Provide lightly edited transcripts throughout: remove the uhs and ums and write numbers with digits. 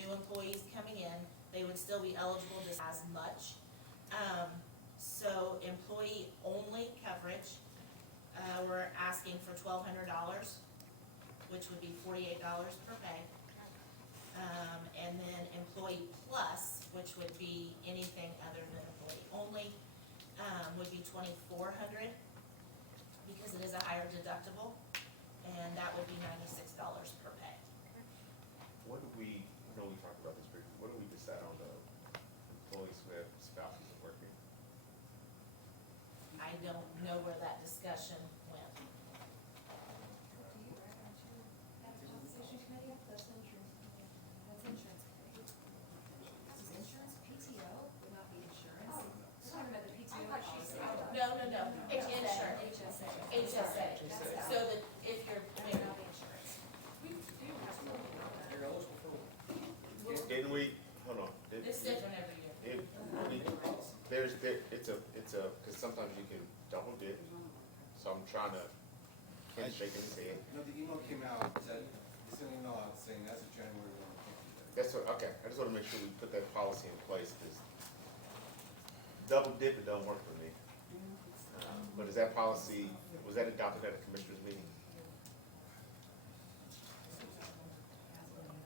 new employees coming in, they would still be eligible just as much. So employee-only coverage, we're asking for $1,200, which would be $48 per pay. And then employee plus, which would be anything other than employee only, would be $2,400, because it is a higher deductible, and that would be $96 per pay. What do we, I know we talked about this briefly, what do we decide on the employees who have spouses that working? I don't know where that discussion went. Do you have a compensation committee? That's insurance. That's insurance committee. This is insurance, PTO would not be insurance. We're talking about the PTO policy. No, it's insurance, HSA. HSA, so that if you're, I mean, Not the insurance. We do have to look at that. You're eligible for it. Didn't we, hold on. it's different every year. It's a, because sometimes you can double dip, so I'm trying to, Ken's shaking his head. You know, the email came out, said, they sent an email out saying as of January 1, can't do that. That's what, okay, I just want to make sure we put that policy in place, because double dip, it don't work for me. But is that policy, was that adopted at a commissioners meeting?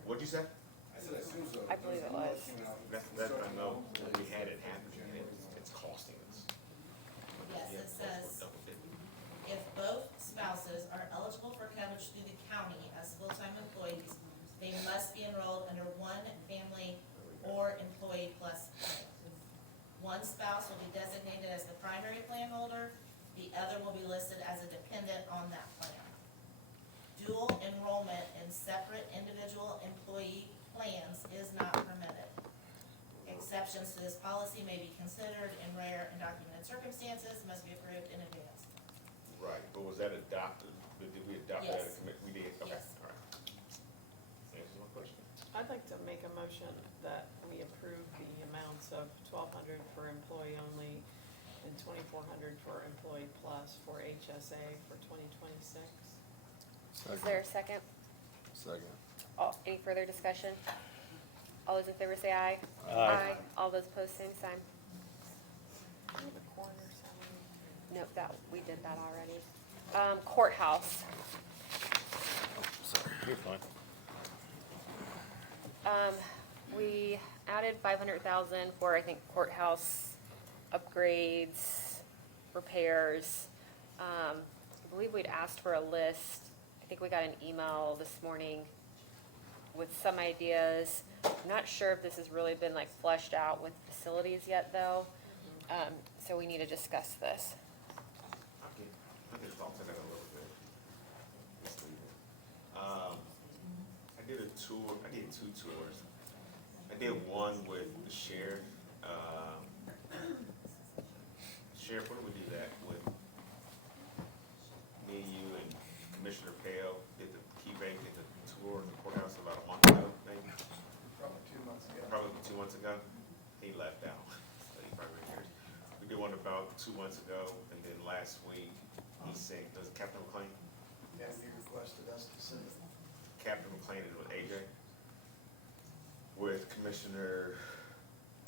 What'd you say? I said, I assume so. I believe it was. That's what I know, when we had it happen, and it's costing us. Yes, Yeah, it says, double dip. if both spouses are eligible for coverage through the county as full-time employees, they must be enrolled under one family or employee plus plan. One spouse will be designated as the primary plan holder, the other will be listed as a dependent on that plan. Dual enrollment in separate individual employee plans is not permitted. Exceptions to this policy may be considered in rare and documented circumstances, must be approved in advance. Right, but was that adopted, did we adopt that? Yes. We did, okay, Yes. all right. Answers my question. I'd like to make a motion that we approve the amounts of $1,200 for employee only and $2,400 for employee plus for HSA for 2026. Is there a second? Second. Any further discussion? All those in favor say aye. Aye. All those opposed, same sign. The coroner salary. Nope, we did that already. Courthouse. Sorry. You're fine. We added 500,000 for, I think, courthouse upgrades, repairs. I believe we'd asked for a list. I think we got an email this morning with some ideas. I'm not sure if this has really been like fleshed out with facilities yet, though. So we need to discuss this. I can talk to that a little bit. Let's leave it. I did a tour, I did 2 tours. I did one with the sheriff. Sheriff, what did we do that with? Me, you, and Commissioner Pale did the key bank, did the tour of the courthouse about a month ago, maybe? Probably 2 months ago. Probably 2 months ago. He left out. So he probably cares. We did one about 2 months ago, and then last week, he sent, was it Captain McLean? Yeah, he requested us to send it. Captain McLean and with AJ, with Commissioner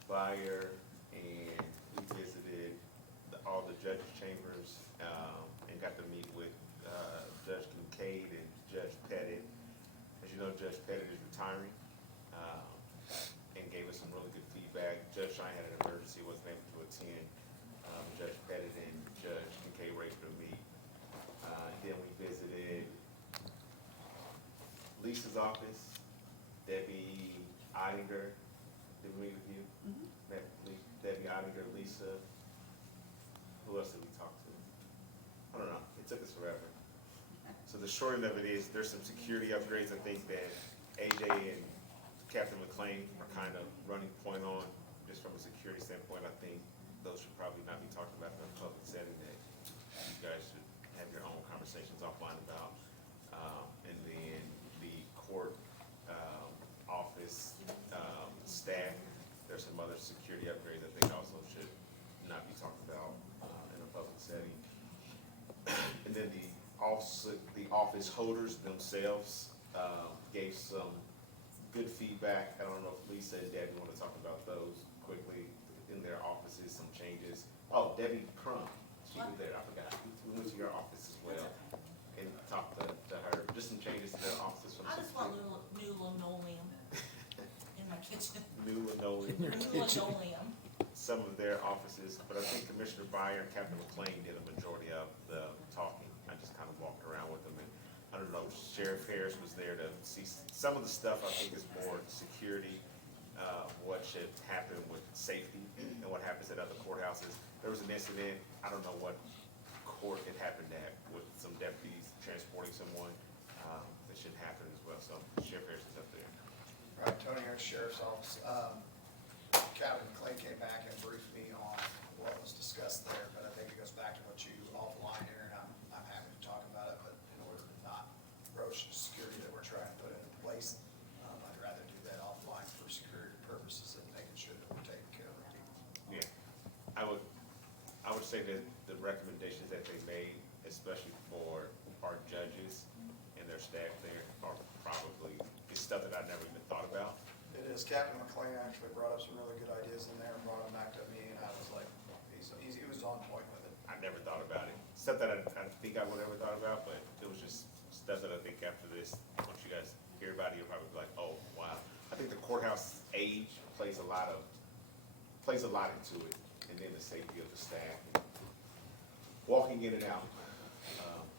Byer, and we visited all the judges' chambers, and got to meet with Judge Kincaid and Judge Pettit. As you know, Judge Pettit is retiring, and gave us some really good feedback. Judge Shine had an emergency, wasn't able to attend. Judge Pettit and Judge Kincaid were able to meet. Then we visited Lisa's office, Debbie Ottinger, did we meet with you? Met with Debbie Ottinger, Lisa. Who else did we talk to? I don't know, it took us forever. So the short end of it is, there's some security upgrades I think that AJ and Captain McLean are kind of running point on, just from a security standpoint. I think those should probably not be talked about in a public setting, that you guys should have your own conversations offline about. And then the court office staff, there's some other security upgrades I think also should not be talked about in a public setting. And then the office holders themselves gave some good feedback. I don't know if Lisa and Debbie want to talk about those quickly in their offices, some changes. Oh, Debbie Crum, she was there, I forgot. We went to your office as well and talked to her, just some changes to their offices from I some. just want new linoleum in my kitchen. New linoleum. New linoleum. Some of their offices, but I think Commissioner Byer and Captain McLean did a majority of the talking. I just kind of walked around with them, and I don't know, Sheriff Harris was there to see some of the stuff. I think is more security, what should happen with safety and what happens at other courthouses. There was an incident, I don't know what court it happened at, with some deputies transporting someone. That shouldn't happen as well, so Sheriff Harris is up there. Right, Tony, our sheriff's office. Captain Clay came back and briefed me on what was discussed there, but I think it goes back to what you offline here, and I'm happy to talk about it, but in order to not broach the security that we're trying to put into place, I'd rather do that offline for security purposes and making sure that we're taking care of people. Yeah, I would say that the recommendations that they made, especially for our judges and their staff there, are probably, it's stuff that I never even thought about. It is. Captain McLean actually brought up some really good ideas in there and brought them back to me, and I was like, he was on point with it. I never thought about it. Stuff that I think I would ever thought about, but it was just stuff that I think after this, once you guys hear about it, you'll probably be like, oh, wow. I think the courthouse age plays a lot into it, and then the safety of the staff, walking in and out.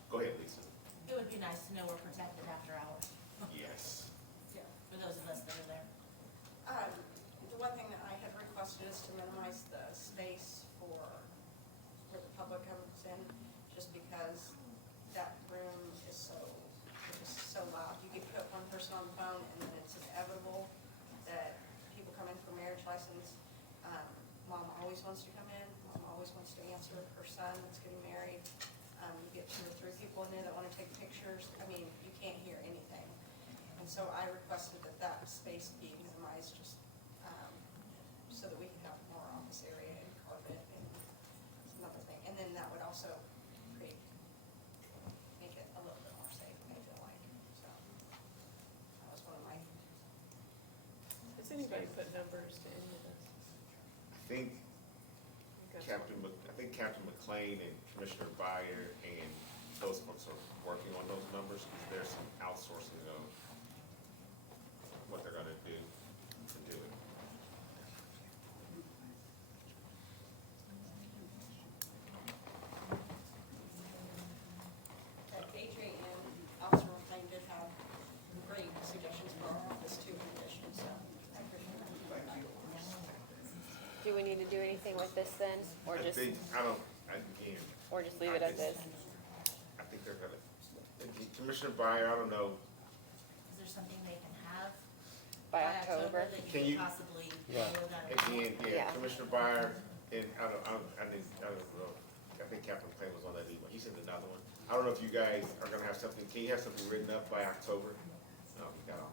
Go ahead, Lisa. It would be nice to know we're protected after hours, Yes. for those of us that are there. The one thing that I had requested is to minimize the space for where the public comes in, just because that room is so loud. You could put one person on the phone, and then it's inevitable that people come in for marriage license. Mom always wants to come in, mom always wants to answer her son that's getting married. You get 2 or 3 people in there that wanna take pictures. I mean, you can't hear anything. And so I requested that space be minimized, just, so that we can have more office area and carpet and some other thing. And then that would also make it a little bit more safe, I feel like, so. That was one of my, Has anybody put numbers to any of this? I think Because- Captain McLean and Commissioner Byer and those folks are working on those numbers, because there's some outsourcing of what they're gonna do to do it. that Adrian and Officer McLean did have great suggestions for our office too, in addition, so I appreciate that. Thank you. Do we need to do anything with this then, or just Again, leave it as is? I think they're gonna, Commissioner Byer, I don't know, Is there something they can have By October? that Can you you- could possibly Yeah. load on? again, Yeah. Commissioner Byer, and I don't know, I think Captain McLean was on that email, he sent another one. I don't know if you guys are gonna have something, can you have something written up by October? No, we got all.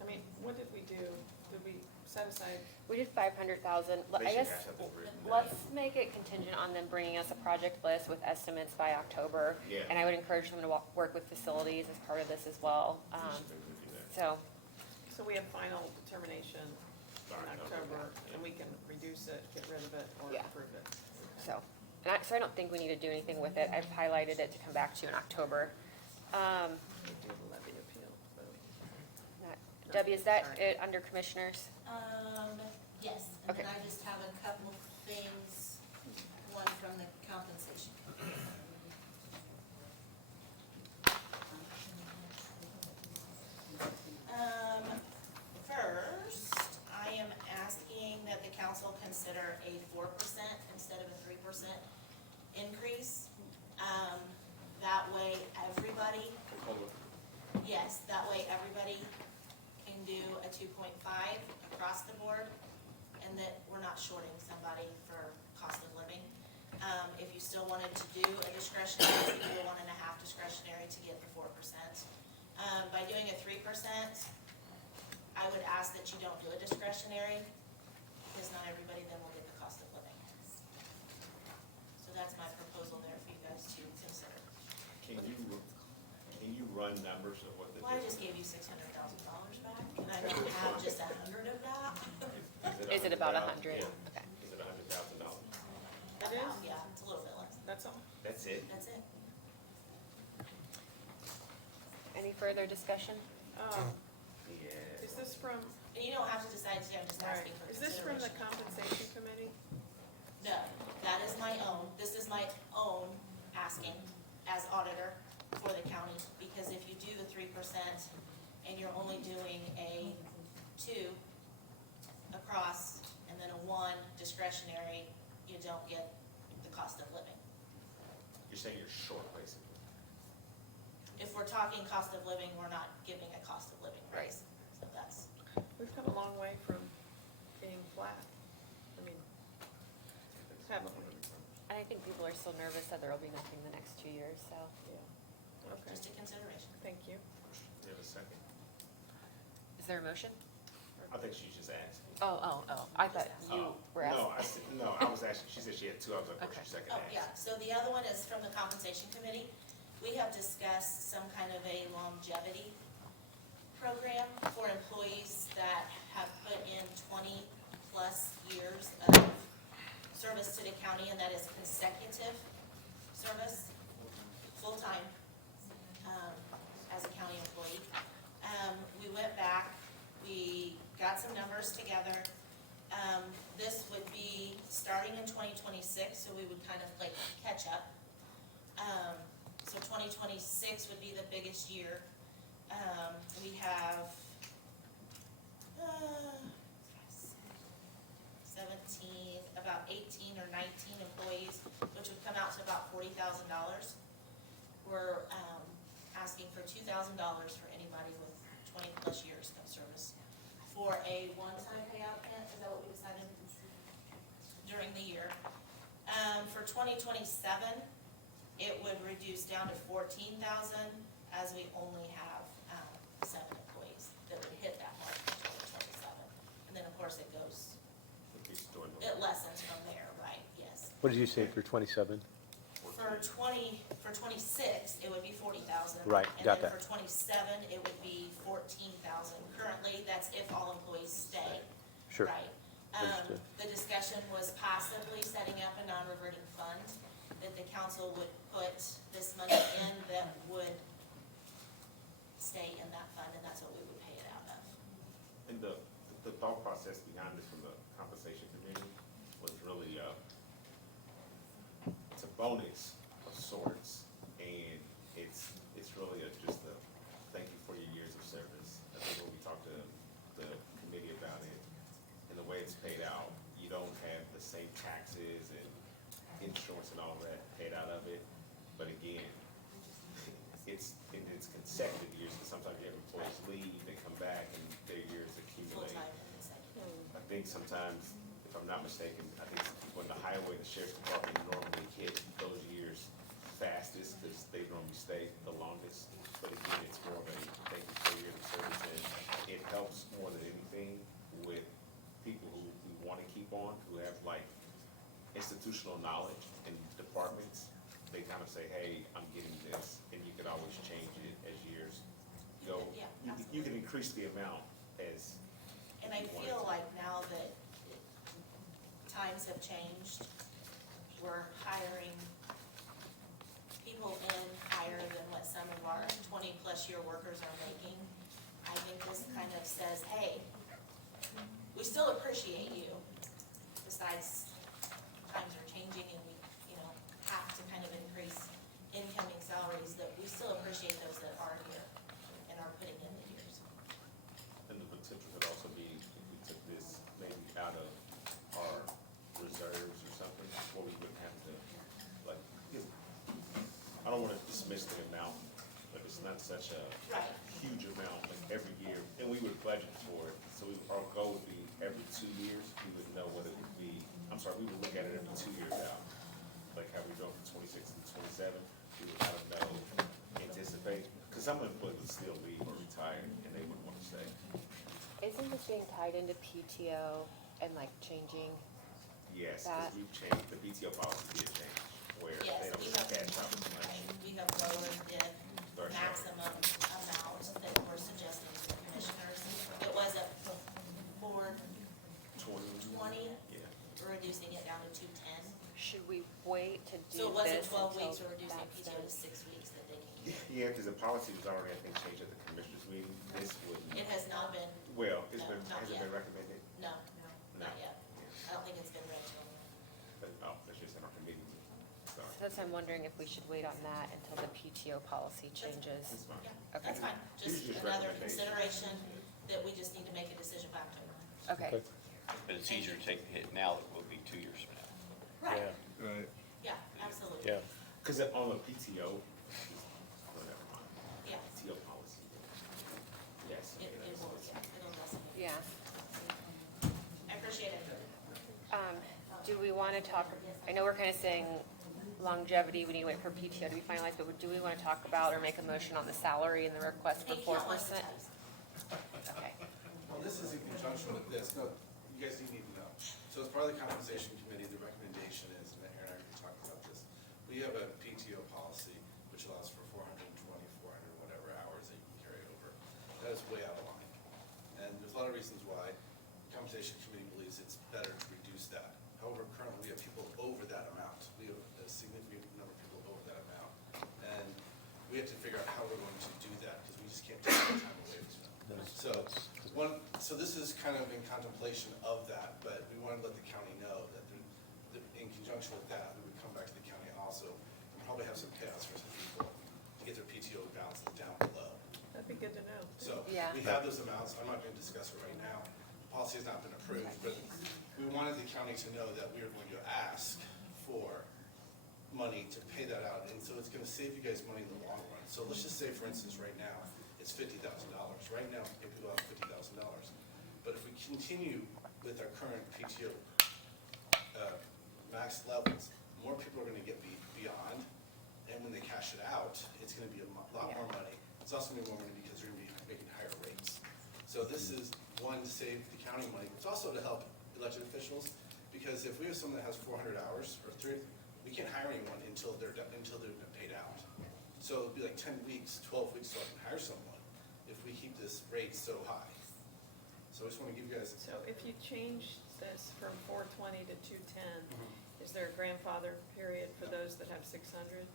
I mean, what did we do? Did we set aside, We did 500,000. They I should guess, have something written down. let's make it contingent on them bringing us a project list with estimates by October. Yeah. And I would encourage them to work with facilities as part of this as well. We should maybe do that. So, so we have final determination By in October, October, yeah. and we can reduce it, get rid of it, or Yeah. approve it. so I don't think we need to do anything with it. I've highlighted it to come back to you in October. We do the levy appeal, but Debbie, is that Sorry. it under commissioners? Yes, and then Okay. I just have a couple things, one from the compensation. First, I am asking that the council consider a 4% instead of a 3% increase. That way, everybody, Hold on. yes, that way everybody can do a 2.5 across the board, and that we're not shorting somebody for cost of living. If you still wanted to do a discretionary, you do a 1.5 discretionary to get the 4%. By doing a 3%, I would ask that you don't do a discretionary, because not everybody then will get the cost of living. So that's my proposal there for you guys to consider. Can you run numbers of what the Well, I just difference? gave you $600,000 back, and I may have just 100 of that. Is it about 100? $100,000? Yeah. Okay. Is it $100,000? It is? Yeah, it's a little bit less. That's all. That's it? That's it. Any further discussion? Yeah. Is this from, And you don't have to decide today, I'm just right, asking for is this from the consideration. compensation committee? No, that is my own, this is my own asking as auditor for the county, because if you do the 3% and you're only doing a 2 across and then a 1 discretionary, you don't get the cost of living. You're saying you're short, basically. If we're talking cost of living, we're not giving a cost of living raise, so that's, We've come a long way from being flat. I mean, haven't we? And I think people are still nervous that there'll be nothing the next 2 years, so. Yeah. Okay, just a consideration. thank you. You have a second? Is there a motion? I think she's just asking. Oh, I thought you were No, asking. I was asking, she said she had 2, I was like, what's your second Oh, ask? yeah, so the other one is from the compensation committee. We have discussed some kind of a longevity program for employees that have put in 20-plus years of service to the county, and that is consecutive service, full-time, as a county employee. We went back, we got some numbers together. This would be starting in 2026, so we would kind of like catch up. So 2026 would be the biggest year. We have 17, about 18 or 19 employees, which would come out to about $40,000. We're asking for $2,000 for anybody with 20-plus years of service for a one-time payout, Kent, is that what we decided during the year? For 2027, it would reduce down to 14,000, as we only have 7 employees that would hit that mark in 2027. And then, of course, it goes, It's doing the- it lessens from there, right, yes. What did you say for 27? For 26, it would be 40,000. Right, got And then that. for 27, it would be 14,000. Currently, that's if all employees stay. Sure. Right. Understood. The discussion was possibly setting up a non-reverting fund that the council would put this money in that would stay in that fund, and that's what we would pay it out of. And the thought process behind this from the compensation committee was really, it's a bonus of sorts, and it's really just a thank you for your years of service. I think when we talked to the committee about it, and the way it's paid out, you don't have the same taxes and insurance and all that paid out of it, but again, it's consecutive years, because sometimes you have employees leave, they come back, and their years accumulate. Full-time and consecutive. I think sometimes, if I'm not mistaken, I think some people in the highway, the sheriff's department normally hit those years fastest, because they normally stay the longest. But again, it's more of a thank you for your service, and it helps more than anything with people who want to keep on, who have like institutional knowledge in departments. They kind of say, hey, I'm getting this, and you can always change it as years go. Yeah, You can increase the amount as. And I feel like now that times have changed, we're hiring people in higher than what some of our 20-plus year workers are making. I think this kind of says, hey, we still appreciate you, besides times are changing and we, have to kind of increase incoming salaries, that we still appreciate those that are here and are putting in the years. And the potential could also be if we took this maybe out of our reserves or something, where we wouldn't have to, like, I don't wanna dismiss the amount, but it's not such a Right. huge amount, like every year, and we would budget for it, so our goal would be every 2 years, we would know what it would be, we would look at it every 2 years out, like how we go from 26 and 27, we would kind of know, anticipate, because some employees would still leave or retire, and they wouldn't wanna stay. Isn't this being tied into PTO and like changing? Yes, That- because we've changed, the PTO policy did change, where Yes, they we don't have, catch up as much. we have lowered the Threshold. maximum amount that we're suggesting to the commissioners. It was at 420, 20. Yeah. we're reducing it down to 210. Should we wait to do this So it wasn't 12 until weeks, we're reducing that's PTO done? to 6 weeks that they can keep. Yeah, because the policy was already, I think, changed at the commissioners meeting. This wouldn't, It has not been, well, it's No, been, not has it yet. been recommended? no, No. not yet. Yeah. I don't think it's been read to them. But, oh, that's just in our committee. Sorry. So that's, I'm wondering if we should wait on that until the PTO policy changes. That's fine. Yeah, Okay. that's fine. Just These are just another recommendations. consideration that we just need to make a decision by October. Okay, But it's easier to take the hit now than it will be 2 years from now. Right, Right. yeah, absolutely. Yeah. Because on the PTO, whatever, Yeah, PTO policy. Yes. it will, yeah, it'll lessen it. yeah. I appreciate it. Do we want to talk, I know we're kind of saying longevity, we need to wait for PTO to be finalized, but do we want to talk about or make a motion on the salary and the request for Hey, 4%? Cal wants to tell you. Okay, Well, this is in conjunction with this, no, you guys do need to know. So as part of the compensation committee, the recommendation is, and Aaron and I talked about this, we have a PTO policy which allows for 420, 400, whatever hours that you can carry over. That is way out of line. And there's a lot of reasons why the compensation committee believes it's better to reduce that. However, currently we have people over that amount. We have a significant number of people over that amount. And we have to figure out how we're going to do that because we just can't take the time away from them. So this is kind of in contemplation of that, but we want to let the county know that in conjunction with that, we would come back to the county also and probably have some payouts for some people to get their PTO balances down below. That'd be good to know. So Yeah. we have those amounts. I'm not going to discuss it right now. The policy has not been approved, but we wanted the county to know that we are going to ask for money to pay that out. And so it's going to save you guys money in the long run. So let's just say, for instance, right now, it's $50,000. Right now, we pay people out $50,000. But if we continue with our current PTO max levels, more people are going to get beyond. And when they cash it out, it's going to be a lot more money. It's also going to be more money because they're going to be making higher rates. So this is one, to save the county money. It's also to help elected officials, because if we have someone that has 400 hours or 3, we can't hire anyone until they've been paid out. So it'd be like 10 weeks, 12 weeks till I can hire someone if we keep this rate so high. So I just want to give you guys, So if you change this from 420 to 210, is there a grandfather period for those that have 600?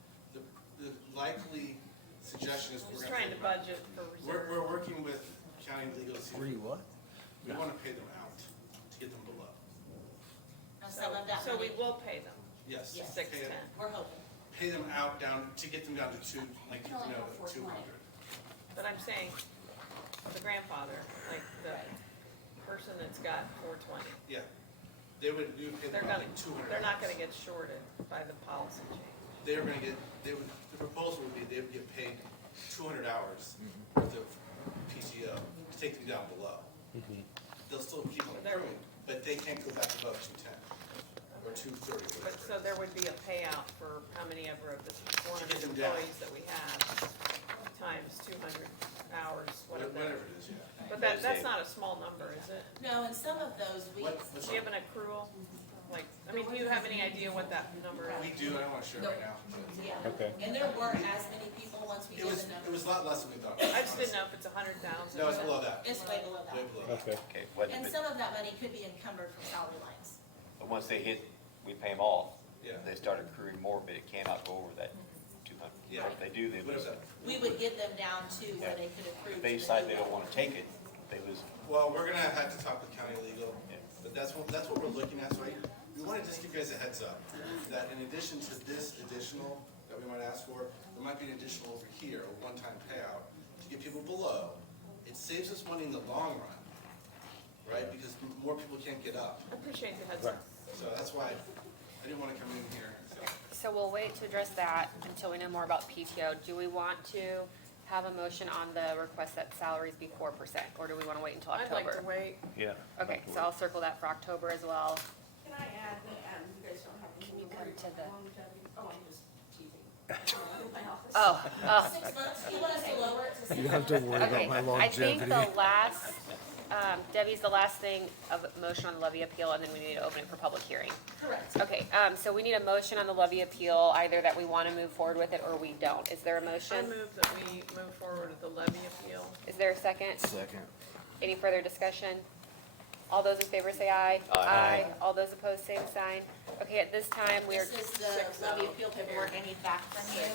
the likely suggestion is Just we're trying to budget for reserve. we're working with county legal to see. what? We want to pay them out to get them below. Now, some of that So we money, will pay them, Yes. Yes. Pay 610. them- we're hoping. Pay them out down, to get them down to 200. But I'm saying the grandfather, like the person that's got 420, Yeah. We would pay they're them gonna, out like 200. they're not gonna get shorted by the policy change. They're gonna get, the proposal would be they would get paid 200 hours worth of PTO to take them down below. They'll still keep on accruing, but they can't go back above 210 or 230, But, whatever. so there would be a payout for how many ever of the 400 them down. employees that we have, times 200 hours, whatever. Whatever it is, yeah. But that's not a small number, is it? No, and some of those we, What's Do you have an accrual? Like, I mean, do you have any idea what that number We is? do, I don't want to share it right now. yeah. Okay. And there weren't as many people once we It did was, the it number. was a lot less than we thought. I just didn't know if it's 100,000. No, it's below that. It's way below that. Way below that. Okay. Okay, what, And but some of that money could be encumbered from salary lines. once they hit, we pay them all. Yeah. They start accruing more, but it cannot go over that 200. Yeah. If they do, they lose Whatever it. that. We would get them down to where they could accrue. If they to the decide new they don't level. want to take it, they lose it. Well, we're gonna have to talk with county legal, Yeah. but that's what we're looking at, so we wanna just give you guys a heads up, that in addition to this additional that we might ask for, there might be an additional over here, a one-time payout, to get people below. It saves us money in the long run, right, because more people can't get up, I appreciate the heads up. so that's why I didn't wanna come in here, so. So we'll wait to address that until we know more about PTO. Do we want to have a motion on the request that salaries be 4%, or do we want to wait until I'd like to October? wait. Yeah. Okay, so I'll circle that for October as well. Can I add that, you guys don't have to. Can you come worry to about the- longevity. Oh, I'm just teasing. My office. Oh, 6 months, you want us to lower it to 6 You don't have to worry okay. about my I think longevity. the last, Debbie's the last thing of motion on the levy appeal, and then we need to open it for public hearing. Correct. Okay, so we need a motion on the levy appeal, either that we want to move forward with it or we don't. Is there a I motion? move that we move forward with the levy appeal. Is there a second? Second. Any further discussion? All those in favor say aye. Aye. All those opposed, same sign. Okay, at this time, we are, This is the 6-0. levy appeal paperwork I need back from you.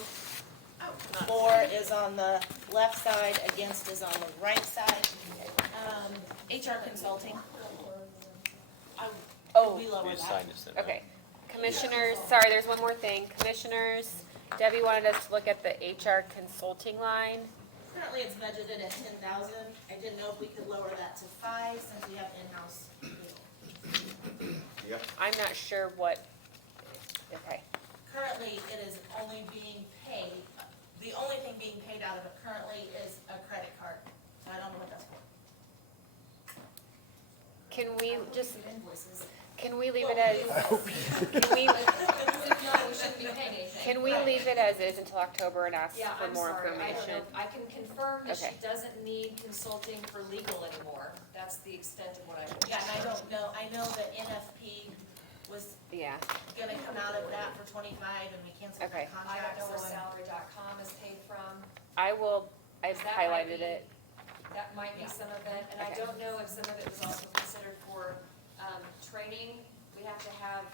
Not For is on the left side, against is on the right side. HR consulting. Oh. We lower We just that. signed this then, right? okay. Commissioners, sorry, there's one more thing. Commissioners, Debbie wanted us to look at the HR consulting line. Currently, it's budgeted at 10,000. I didn't know if we could lower that to 5 since we have in-house people. Yep. I'm not sure what, okay. Currently, it is only being paid, the only thing being paid out of it currently is a credit card. I don't know what that's for. Can we just, Invoices. can we leave it as, can we, If not, we shouldn't be paying anything. can we leave it as is until October and ask Yeah, for I'm more sorry, I don't information? know. I can confirm that she Okay. doesn't need consulting for legal anymore. That's the extent of what I. Yeah, and I don't know, I know that NFP was Yeah, gonna come out of that for 25 and we canceled the Okay. I don't contract, know where so I'm- salary.com is paid from. I've That might highlighted be- it. That might be some of it, and I Okay. don't know if some of it was also considered for, training. We have to have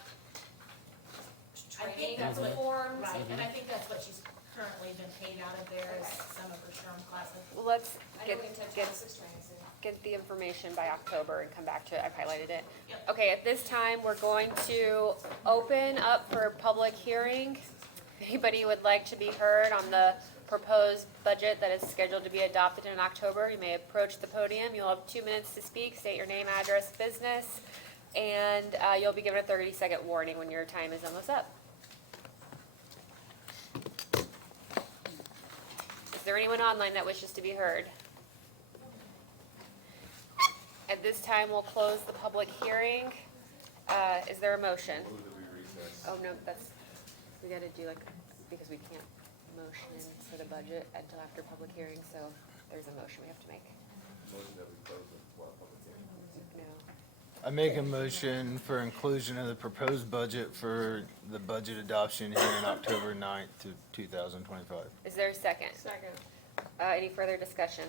I think training that's what, forms. right, and I think that's what she's currently been paid out of there is some of her SHRM classes. Well, let's I know get, we can take get, 26 training soon. get the information by October and come back to it. I've highlighted it. Yep. Okay, at this time, we're going to open up for public hearing. If anybody would like to be heard on the proposed budget that is scheduled to be adopted in October, you may approach the podium. You'll have 2 minutes to speak, state your name, address, business, and you'll be given a 30-second warning when your time is almost up. Is there anyone online that wishes to be heard? At this time, we'll close the public hearing. Is there a motion? Move that we recess. Oh, no, that's, we gotta do like, because we can't motion for the budget until after public hearing, so there's a motion we have to make. Motion that we close the public hearing. No. I make a motion for inclusion of the proposed budget for the budget adoption here in October 9th to 2025. Is there a second? Second. Any further discussion?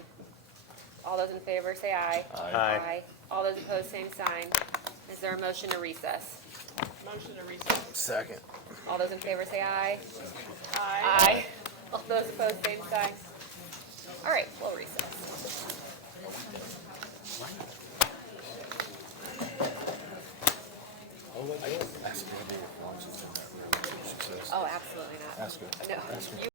All those in favor say aye. Aye. All those opposed, same sign. Is there a motion to recess? Motion to recess. Second. All those in favor say aye. Aye. All those opposed, same sign. All right, we'll recess. Oh, absolutely not. Ask her. No. Ask her. You